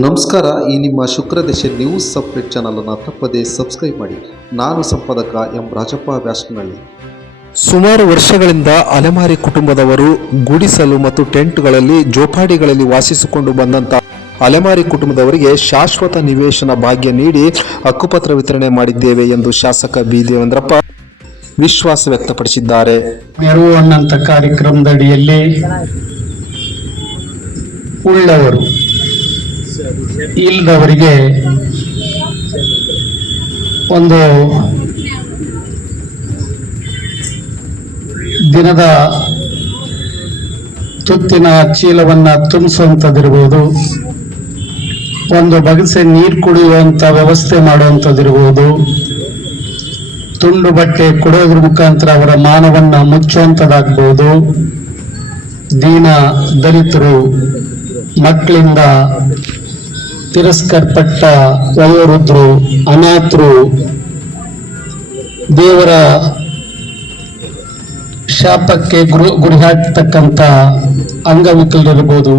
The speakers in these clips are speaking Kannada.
ನಮಸ್ಕಾರ. ಈ ನಿಮ್ಮ ಶುಕ್ರದಶೆ ನ್ಯೂಸ್ ಸಪ್ರೇಟ್ ಚಾನಲನ್ನು ತಪ್ಪದೇ ಸಬ್ಸ್ಕ್ರೈಬ್ ಮಾಡಿ. ನಾನು ಸಂಪಾದಕ ಎಂ ರಾಜಪ್ಪ ವ್ಯಾಸನಹಳ್ಳಿ. ಸುಮಾರು ವರ್ಷಗಳಿಂದ ಅಲೆಮಾರಿ ಕುಟುಂಬದವರು ಗುಡಿಸಲು ಮತ್ತು ಟೆಂಟ್ಗಳಲ್ಲಿ ಜೋಪಾಡಿಗಳಲ್ಲಿ ವಾಸಿಸಿಕೊಂಡು ಬಂದಂತ ಅಲೆಮಾರಿ ಕುಟುಂಬದವರಿಗೆ ಶಾಶ್ವತ ನಿವೇಶನ ಭಾಗ್ಯ ನೀಡಿ ಹಕ್ಕುಪತ್ರ ವಿತರಣೆ ಮಾಡಿದ್ದೇವೆ ಎಂದು ಶಾಸಕ ಬಿ ದೇವೇಂದ್ರಪ್ಪ ವಿಶ್ವಾಸ ವ್ಯಕ್ತಪಡಿಸಿದ್ದಾರೆ. ನೆರವು ಅನ್ನಂತ ಕಾರ್ಯಕ್ರಮದಡಿಯಲ್ಲಿ ಉಳ್ಳವರು ಇಲ್ಲದವರಿಗೆ ಒಂದು ದಿನದ ತುತ್ತಿನ ಚೀಲವನ್ನ ತುಂಬಿಸುವಂಥದ್ದಿರ್ಬೋದು, ಒಂದು ಬಗಸೆ ನೀರು ಕುಡಿಯುವಂಥ ವ್ಯವಸ್ಥೆ ಮಾಡುವಂಥದ್ದಿರ್ಬೋದು, ತುಂಡು ಬಟ್ಟೆ ಕೊಡೋದ್ರ ಮುಖಾಂತರ ಅವರ ಮಾನವನ್ನ ಮುಚ್ಚುವಂಥದ್ದಾಗ್ಬೋದು, ದೀನ ದಲಿತರು, ಮಕ್ಕಳಿಂದ ತಿರಸ್ಕರ್ಪಟ್ಟ ವಯೋವೃದ್ಧರು, ಅನಾಥರು, ದೇವರ ಶಾಪಕ್ಕೆ ಗುರಿ ಹಾಕ್ತಕ್ಕಂಥ ಅಂಗವಿಕಲರಿರ್ಬೋದು,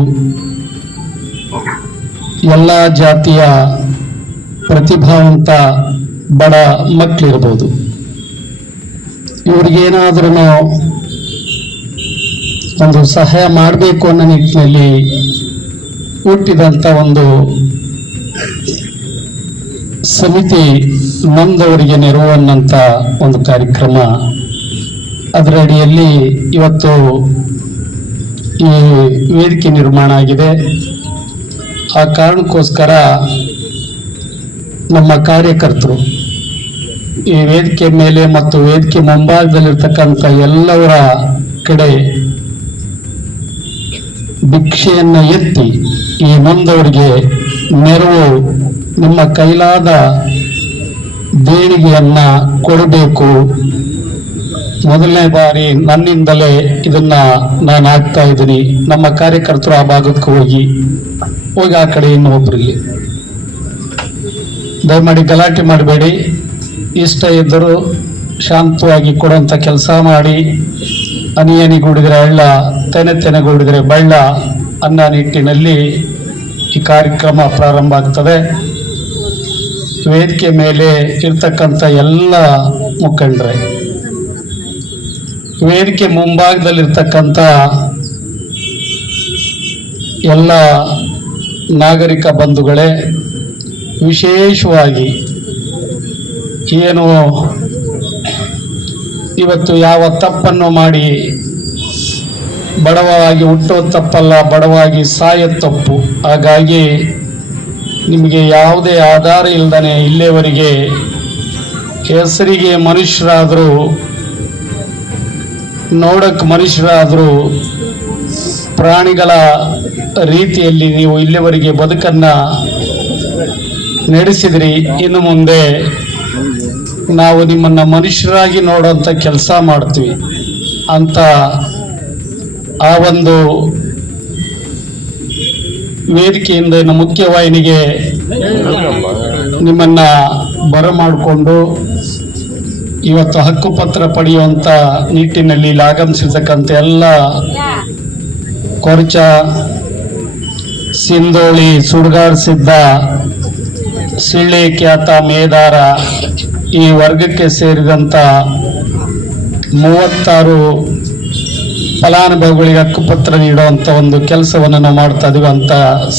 ಎಲ್ಲ ಜಾತಿಯ ಪ್ರತಿಭಾವಂತ ಬಡ ಮಕ್ಕಳಿರ್ಬೋದು, ಇವ್ರಿಗೇನಾದ್ರೂ ಒಂದು ಸಹಾಯ ಮಾಡಬೇಕು ಅನ್ನೋ ನಿಟ್ಟಿನಲ್ಲಿ ಹುಟ್ಟಿದಂಥ ಒಂದು ಸಮಿತಿ ನೊಂದವರಿಗೆ ನೆರವು ಅನ್ನಂಥ ಒಂದು ಕಾರ್ಯಕ್ರಮ. ಅದರ ಅಡಿಯಲ್ಲಿ ಇವತ್ತು ಈ ವೇದಿಕೆ ನಿರ್ಮಾಣ ಆಗಿದೆ. ಆ ಕಾರಣಕ್ಕೋಸ್ಕರ ನಮ್ಮ ಕಾರ್ಯಕರ್ತರು ಈ ವೇದಿಕೆ ಮೇಲೆ ಮತ್ತು ವೇದಿಕೆ ಮುಂಭಾಗದಲ್ಲಿರ್ತಕ್ಕಂಥ ಎಲ್ಲವರ ಕಡೆ ಭಿಕ್ಷೆಯನ್ನು ಎತ್ತಿ ಈ ನೊಂದವರಿಗೆ ನೆರವು, ನಿಮ್ಮ ಕೈಲಾದ ದೇಣಿಗೆಯನ್ನ ಕೊಡಬೇಕು. ಮೊದಲನೇ ಬಾರಿ ನನ್ನಿಂದಲೇ ಇದನ್ನ ನಾನು ಆಗ್ತಾ ಇದ್ದೀನಿ. ನಮ್ಮ ಕಾರ್ಯಕರ್ತರು ಆ ಭಾಗಕ್ಕೆ ಹೋಗಿ ಆ ಕಡೆ ಇನ್ನೊಬ್ಬರಿಗೆ ದಯಮಾಡಿ ಗಲಾಟೆ ಮಾಡಬೇಡಿ. ಇಷ್ಟ ಇದ್ದರೂ ಶಾಂತವಾಗಿ ಕೊಡುವಂಥ ಕೆಲಸ ಮಾಡಿ. ಅನಿಯನಿಗೂಡಿದರೆ ಹಳ್ಳ, ತೆನೆಗೂಡಿದರೆ ಬಳ್ಳ ಅನ್ನೋ ನಿಟ್ಟಿನಲ್ಲಿ ಈ ಕಾರ್ಯಕ್ರಮ ಪ್ರಾರಂಭ ಆಗ್ತದೆ. ವೇದಿಕೆ ಮೇಲೆ ಇರ್ತಕ್ಕಂಥ ಎಲ್ಲ ಮುಖಂಡರೇ, ವೇದಿಕೆ ಮುಂಭಾಗದಲ್ಲಿರ್ತಕ್ಕಂಥ ಎಲ್ಲ ನಾಗರಿಕ ಬಂಧುಗಳೇ, ವಿಶೇಷವಾಗಿ ಏನು ಇವತ್ತು ಯಾವ ತಪ್ಪನ್ನು ಮಾಡಿ ಬಡವಾಗಿ ಹುಟ್ಟೋದು ತಪ್ಪಲ್ಲ, ಬಡವಾಗಿ ಸಾಯೋದು ತಪ್ಪು. ಹಾಗಾಗಿ ನಿಮಗೆ ಯಾವುದೇ ಆಧಾರ ಇಲ್ಲದೇ ಇಲ್ಲಿಯವರೆಗೆ ಹೆಸರಿಗೆ ಮನುಷ್ಯರಾದರೂ, ನೋಡಕ್ಕೆ ಮನುಷ್ಯರಾದರೂ, ಪ್ರಾಣಿಗಳ ರೀತಿಯಲ್ಲಿ ನೀವು ಇಲ್ಲಿವರೆಗೆ ಬದುಕನ್ನು ನಡೆಸಿದ್ರಿ. ಇನ್ನು ಮುಂದೆ ನಾವು ನಿಮ್ಮನ್ನು ಮನುಷ್ಯರಾಗಿ ನೋಡುವಂಥ ಕೆಲಸ ಮಾಡ್ತೀವಿ ಅಂತ ಆ ಒಂದು ವೇದಿಕೆಯಿಂದ ಮುಖ್ಯವಾಹಿನಿಗೆ ನಿಮ್ಮನ್ನ ಬರಮಾಡಿಕೊಂಡು ಇವತ್ತು ಹಕ್ಕುಪತ್ರ ಪಡೆಯುವಂಥ ನಿಟ್ಟಿನಲ್ಲಿ ಆಗಮಿಸಿರ್ತಕ್ಕಂಥ ಎಲ್ಲ ಕೊರಚ, ಸಿಂಧೋಳಿ, ಸುಡ್ಗಾಡ್ ಸಿದ್ಧ, ಸಿಳ್ಳಿ ಖ್ಯಾತ, ಮೇದಾರ ಈ ವರ್ಗಕ್ಕೆ ಸೇರಿದಂಥ 36 ಫಲಾನುಭವಿಗಳಿಗೆ ಹಕ್ಕುಪತ್ರ ನೀಡುವಂಥ ಒಂದು ಕೆಲಸವನ್ನು ನಾವು ಮಾಡ್ತಾ ಇದೀವಿ ಅಂತ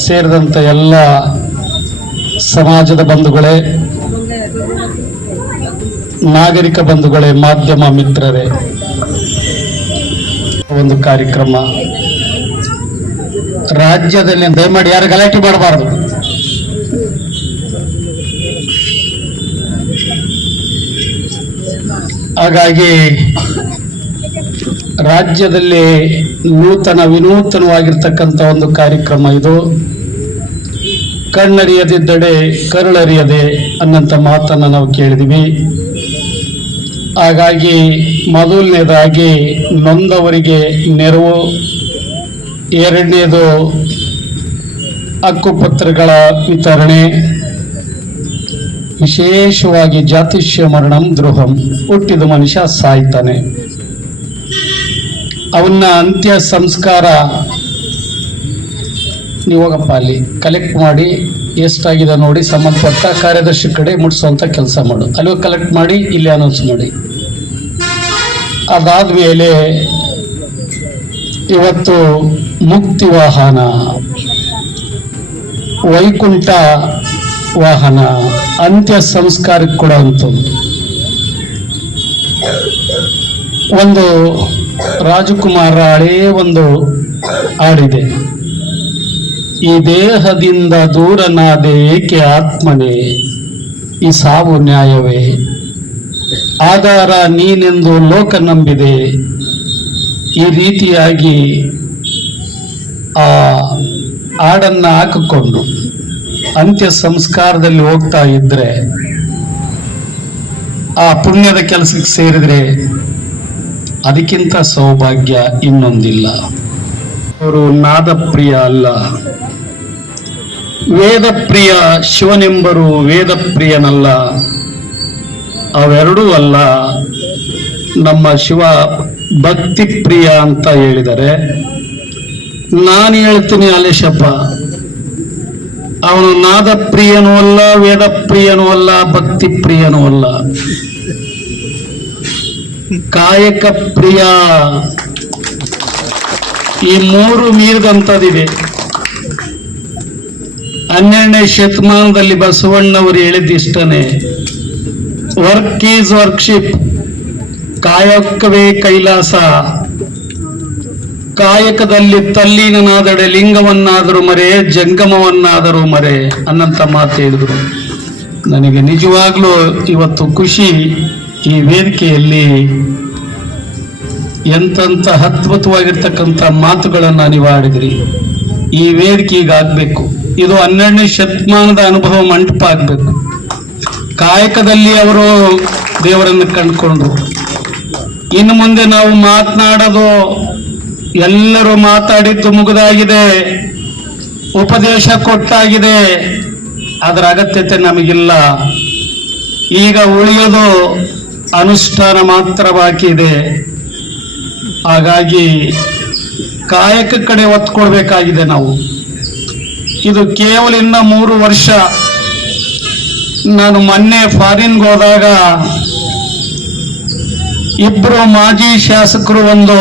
ಸೇರಿದಂಥ ಎಲ್ಲ ಸಮಾಜದ ಬಂಧುಗಳೇ, ನಾಗರಿಕ ಬಂಧುಗಳೇ, ಮಾಧ್ಯಮ ಮಿತ್ರರೇ, ಒಂದು ಕಾರ್ಯಕ್ರಮ ರಾಜ್ಯದಲ್ಲಿ ದಯಮಾಡಿ ಯಾರು ಗಲಾಟೆ ಮಾಡಬಾರ್ದು. ಹಾಗಾಗಿ ರಾಜ್ಯದಲ್ಲಿ ವಿನೂತನವಾಗಿರ್ತಕ್ಕಂಥ ಒಂದು ಕಾರ್ಯಕ್ರಮ ಇದು. ಕಣ್ಣರಿಯದಿದ್ದಡೆ ಕರುಳರಿಯದೆ ಅನ್ನಂಥ ಮಾತನ್ನು ನಾವು ಕೇಳಿದ್ವಿ. ಹಾಗಾಗಿ ಮೊದಲನೇದಾಗಿ ನೊಂದವರಿಗೆ ನೆರವು, ಎರಡನೇದು ಹಕ್ಕುಪತ್ರಗಳ ವಿತರಣೆ, ವಿಶೇಷವಾಗಿ ಜಾತಿಷ್ಯ ಮರಣಂ ದ್ರೋಹಂ, ಹುಟ್ಟಿದ ಮನುಷ್ಯ ಸಾಯ್ತಾನೆ, ಅವನ್ನ ಅಂತ್ಯ ಸಂಸ್ಕಾರ ನೀವು ಹೋಗಪ್ಪ ಅಲ್ಲಿ ಕಲೆಕ್ಟ್ ಮಾಡಿ ಎಷ್ಟಾಗಿದೆ ನೋಡಿ ಸಂಬಂಧಪಟ್ಟ ಕಾರ್ಯದರ್ಶಿ ಕಡೆ ಮುಟ್ಸುವಂಥ ಕೆಲಸ ಮಾಡು. ಅಲ್ಲಿ ಕಲೆಕ್ಟ್ ಮಾಡಿ ಇಲ್ಲಿ ಅನೌನ್ಸ್ ಮಾಡಿ. ಅದಾದಮೇಲೆ ಇವತ್ತು ಮುಕ್ತಿ ವಾಹನ, ವೈಕುಂಠ ವಾಹನ, ಅಂತ್ಯ ಸಂಸ್ಕಾರಕ್ಕೆ ಕೊಡುವಂಥದ್ದು. ಒಂದು ರಾಜಕುಮಾರ ಹಳೇ ಒಂದು ಹಾಡಿದೆ, ಈ ದೇಹದಿಂದ ದೂರನಾದೆ ಏಕೆ ಆತ್ಮನೇ, ಈ ಸಾವು ನ್ಯಾಯವೇ, ಆಧಾರ ನೀನೆಂದು ಲೋಕ ನಂಬಿದೆ. ಈ ರೀತಿಯಾಗಿ ಆ ಹಾಡನ್ನು ಹಾಕಿಕೊಂಡು ಅಂತ್ಯ ಸಂಸ್ಕಾರದಲ್ಲಿ ಹೋಗ್ತಾ ಇದ್ರೆ, ಆ ಪುಣ್ಯದ ಕೆಲಸಕ್ಕೆ ಸೇರಿದ್ರೆ ಅದಕ್ಕಿಂತ ಸೌಭಾಗ್ಯ ಇನ್ನೊಂದಿಲ್ಲ. ಅವರು ನಾದಪ್ರಿಯ ಅಲ್ಲ, ವೇದಪ್ರಿಯ. ಶಿವನೆಂಬರು ವೇದಪ್ರಿಯನಲ್ಲ, ಅವೆರಡೂ ಅಲ್ಲ. ನಮ್ಮ ಶಿವ ಭಕ್ತಿ ಪ್ರಿಯ ಅಂತ ಹೇಳಿದರೆ, ನಾನು ಹೇಳ್ತೀನಿ ಅಲೇಶಪ್ಪ, ಅವನು ನಾದ ಪ್ರಿಯನೂ ಅಲ್ಲ, ವೇದ ಪ್ರಿಯನೂ ಅಲ್ಲ, ಭಕ್ತಿ ಪ್ರಿಯನೂ ಅಲ್ಲ, ಕಾಯಕ ಪ್ರಿಯ. ಈ ಮೂರು ಮೀರಿದಂಥದ್ದಿದೆ. 12ನೇ ಶತಮಾನದಲ್ಲಿ ಬಸವಣ್ಣವರು ಹೇಳಿದ್ದಿಷ್ಟನೇ, ವರ್ಕ್ ಈಸ್ ವರ್ಕ್ಶಿಪ್, ಕಾಯಕವೇ ಕೈಲಾಸ. ಕಾಯಕದಲ್ಲಿ ತಲ್ಲೀನನಾದಡೆ ಲಿಂಗವನ್ನಾದರೂ ಮರೆ, ಜಂಗಮವನ್ನಾದರೂ ಮರೆ ಅನ್ನಂತ ಮಾತು ಹೇಳಿದ್ರು. ನನಗೆ ನಿಜವಾಗ್ಲೂ ಇವತ್ತು ಖುಷಿ, ಈ ವೇದಿಕೆಯಲ್ಲಿ ಎಂತೆಂಥ ಅದ್ಭುತವಾಗಿರ್ತಕ್ಕಂಥ ಮಾತುಗಳನ್ನು ನೀವು ಆಡಿದ್ರಿ. ಈ ವೇದಿಕೆ ಈಗ ಆಗ್ಬೇಕು, ಇದು 12ನೇ ಶತಮಾನದ ಅನುಭವ ಮಂಟಪ ಆಗ್ಬೇಕು. ಕಾಯಕದಲ್ಲಿ ಅವರು ದೇವರನ್ನು ಕಂಡುಕೊಂಡ್ರು. ಇನ್ನು ಮುಂದೆ ನಾವು ಮಾತನಾಡೋದು, ಎಲ್ಲರೂ ಮಾತಾಡಿದ್ದು ಮುಗಿದಾಗಿದೆ, ಉಪದೇಶ ಕೊಟ್ಟಾಗಿದೆ, ಅದರ ಅಗತ್ಯತೆ ನಮಗಿಲ್ಲ. ಈಗ ಉಳಿಯೋದು ಅನುಷ್ಠಾನ ಮಾತ್ರ ಬಾಕಿ ಇದೆ. ಹಾಗಾಗಿ ಕಾಯಕ ಕಡೆ ಒತ್ತು ಕೊಡಬೇಕಾಗಿದೆ ನಾವು. ಇದು ಕೇವಲ ಇನ್ನ 3 ವರ್ಷ. ನಾನು ಮೊನ್ನೆ ಫಾರಿನ್ಗೆ ಹೋದಾಗ ಇಬ್ಬರು ಮಾಜಿ ಶಾಸಕರು ಒಂದು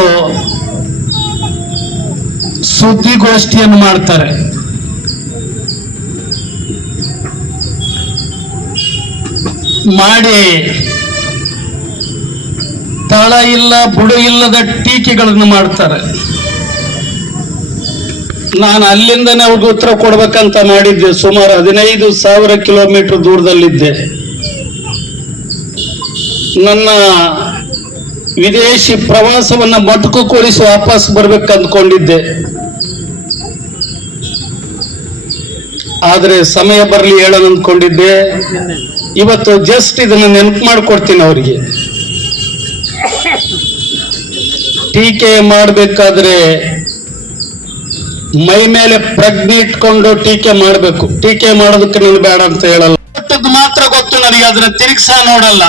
ಸುದ್ದಿಗೋಷ್ಠಿಯನ್ನು ಮಾಡ್ತಾರೆ. ಮಾಡಿ ತಳ ಇಲ್ಲ ಬುಡು ಇಲ್ಲದ ಟೀಕೆಗಳನ್ನು ಮಾಡ್ತಾರೆ. ನಾನು ಅಲ್ಲಿಂದನೇ ಅವ್ರಿಗೆ ಉತ್ತರ ಕೊಡ್ಬೇಕಂತ ಮಾಡಿದ್ದೆ. ಸುಮಾರು 15,000 ಕಿಲೋಮೀಟರ್ ದೂರದಲ್ಲಿದ್ದೆ. ನನ್ನ ವಿದೇಶಿ ಪ್ರವಾಸವನ್ನ ಮೊಟಕುಗೊಳಿಸಿ ವಾಪಸ್ ಬರ್ಬೇಕಂದ್ಕೊಂಡಿದ್ದೆ. ಆದ್ರೆ ಸಮಯ ಬರಲಿ ಹೇಳೋಣ ಅಂದ್ಕೊಂಡಿದ್ದೆ. ಇವತ್ತು ಜಸ್ಟ್ ಇದನ್ನ ನೆನಪು ಮಾಡ್ಕೊಡ್ತೀನಿ ಅವರಿಗೆ. ಟೀಕೆ ಮಾಡಬೇಕಾದ್ರೆ ಮೈ ಮೇಲೆ ಪ್ರಜ್ಞೆ ಇಟ್ಕೊಂಡು ಟೀಕೆ ಮಾಡಬೇಕು. ಟೀಕೆ ಮಾಡೋದಕ್ಕೆ ನೀನು ಬೇಡ ಅಂತ ಹೇಳಲ್ಲ. ಮಾತ್ರ ಗೊತ್ತು ನನಗೆ, ಅದನ್ನ ತಿರುಗಿಸ ನೋಡಲ್ಲ.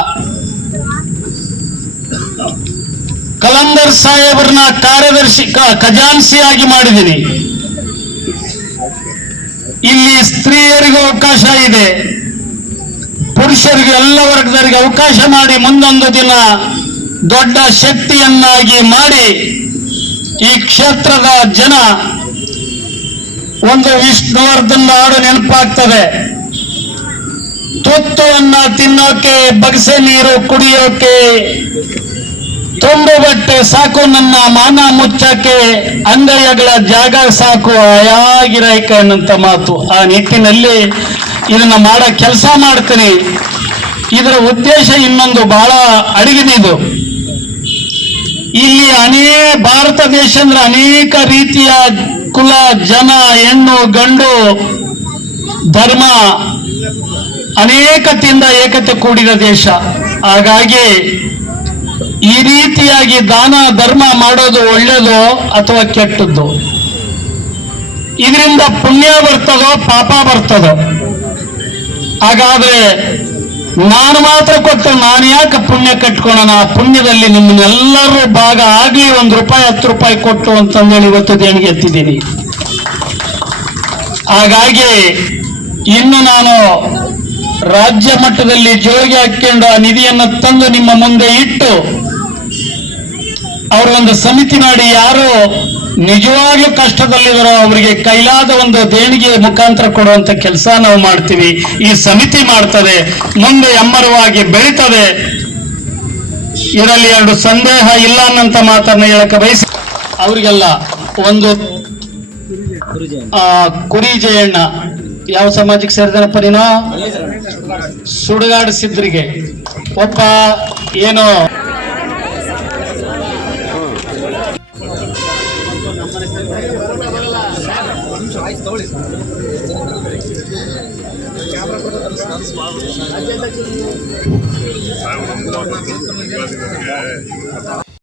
ಕಲಂದರ್ ಸಾಹೇಬ್ರನ್ನ ಕಾರ್ಯದರ್ಶಿ ಖಜಾನ್ಸಿಯಾಗಿ ಮಾಡಿದ್ದೀನಿ. ಇಲ್ಲಿ ಸ್ತ್ರೀಯರಿಗೂ ಅವಕಾಶ ಇದೆ, ಪುರುಷರಿಗೆ ಎಲ್ಲ ವರ್ಗದವರಿಗೆ ಅವಕಾಶ ಮಾಡಿ ಮುಂದೊಂದು ದಿನ ದೊಡ್ಡ ಶಕ್ತಿಯನ್ನಾಗಿ ಮಾಡಿ ಈ ಕ್ಷೇತ್ರದ ಜನ ಒಂದು ವಿಷ್ಣುವರ್ಧನ್ ಹಾಡು ನೆನಪಾಗ್ತದೆ. ತುತ್ತುವನ್ನ ತಿನ್ನೋಕೆ, ಬಗಸೆ ನೀರು ಕುಡಿಯೋಕೆ, ತುಂಬು ಬಟ್ಟೆ ಸಾಕು ನನ್ನ ಮಾನ ಮುಚ್ಚಕ್ಕೆ, ಅಂಗೈಗಳ ಜಾಗ ಸಾಕು ಆಯಾಗಿರೈಕ ಅನ್ನಂತ ಮಾತು. ಆ ನಿಟ್ಟಿನಲ್ಲಿ ಇದನ್ನ ಮಾಡೋ ಕೆಲಸ ಮಾಡ್ತೀನಿ. ಇದರ ಉದ್ದೇಶ ಇನ್ನೊಂದು ಬಹಳ ಅಡಗಿನಿದು. ಇಲ್ಲಿ ಭಾರತ ದೇಶ ಅಂದ್ರೆ ಅನೇಕ ರೀತಿಯ ಕುಲ, ಜನ, ಹೆಣ್ಣು, ಗಂಡು, ಧರ್ಮ ಅನೇಕತೆಯಿಂದ ಏಕತೆ ಕೂಡಿದ ದೇಶ. ಹಾಗಾಗಿ ಈ ರೀತಿಯಾಗಿ ದಾನ ಧರ್ಮ ಮಾಡೋದು ಒಳ್ಳೆಯದು ಅಥವಾ ಕೆಟ್ಟದ್ದು? ಇದರಿಂದ ಪುಣ್ಯ ಬರ್ತದೋ ಪಾಪ ಬರ್ತದೋ? ಹಾಗಾದ್ರೆ ನಾನು ಮಾತ್ರ ಕೊಟ್ಟು ನಾನು ಯಾಕೆ ಪುಣ್ಯ ಕಟ್ಕೊಳ್ಳೋಣ? ಆ ಪುಣ್ಯದಲ್ಲಿ ನಿಮ್ಮನ್ನೆಲ್ಲರೂ ಭಾಗ ಆಗಲಿ, 1 ರೂಪಾಯಿ 10 ರೂಪಾಯಿ ಕೊಟ್ಟು ಅಂತಂದೇಳಿ ಇವತ್ತು ದೇಣಿಗೆ ಎತ್ತಿದ್ದೀನಿ. ಹಾಗಾಗಿ ಇನ್ನು ನಾನು ರಾಜ್ಯ ಮಟ್ಟದಲ್ಲಿ ಜೋಳಿಗೆ ಹಾಕೊಂಡು ಆ ನಿಧಿಯನ್ನು ತಂದು ನಿಮ್ಮ ಮುಂದೆ ಇಟ್ಟು ಅವರು ಒಂದು ಸಮಿತಿ ಮಾಡಿ ಯಾರು ನಿಜವಾಗ್ಲೂ ಕಷ್ಟದಲ್ಲಿದ್ದಾರೋ ಅವರಿಗೆ ಕೈಲಾದ ಒಂದು ದೇಣಿಗೆ ಮುಖಾಂತರ ಕೊಡುವಂತ ಕೆಲಸ ನಾವು ಮಾಡ್ತೀವಿ. ಈ ಸಮಿತಿ ಮಾಡ್ತದೆ, ಮುಂದೆ ಎಮ್ಮರವಾಗಿ ಬೆಳೀತದೆ. ಇದರಲ್ಲಿ ಎರಡು ಸಂದೇಹ ಇಲ್ಲ ಅನ್ನಂತ ಮಾತನ್ನ ಹೇಳಕ್ಕೆ ಬಯಸಿ ಅವರಿಗೆಲ್ಲ ಒಂದು ಕುರಿ ಜಯಣ್ಣ ಯಾವ ಸಮಾಜಕ್ಕೆ ಸೇರಿದನಪ್ಪ ನೀನು? ಸುಡುಗಾಡು ಸಿದ್ರಿಗೆ ಒಬ್ಬ ಏನೋ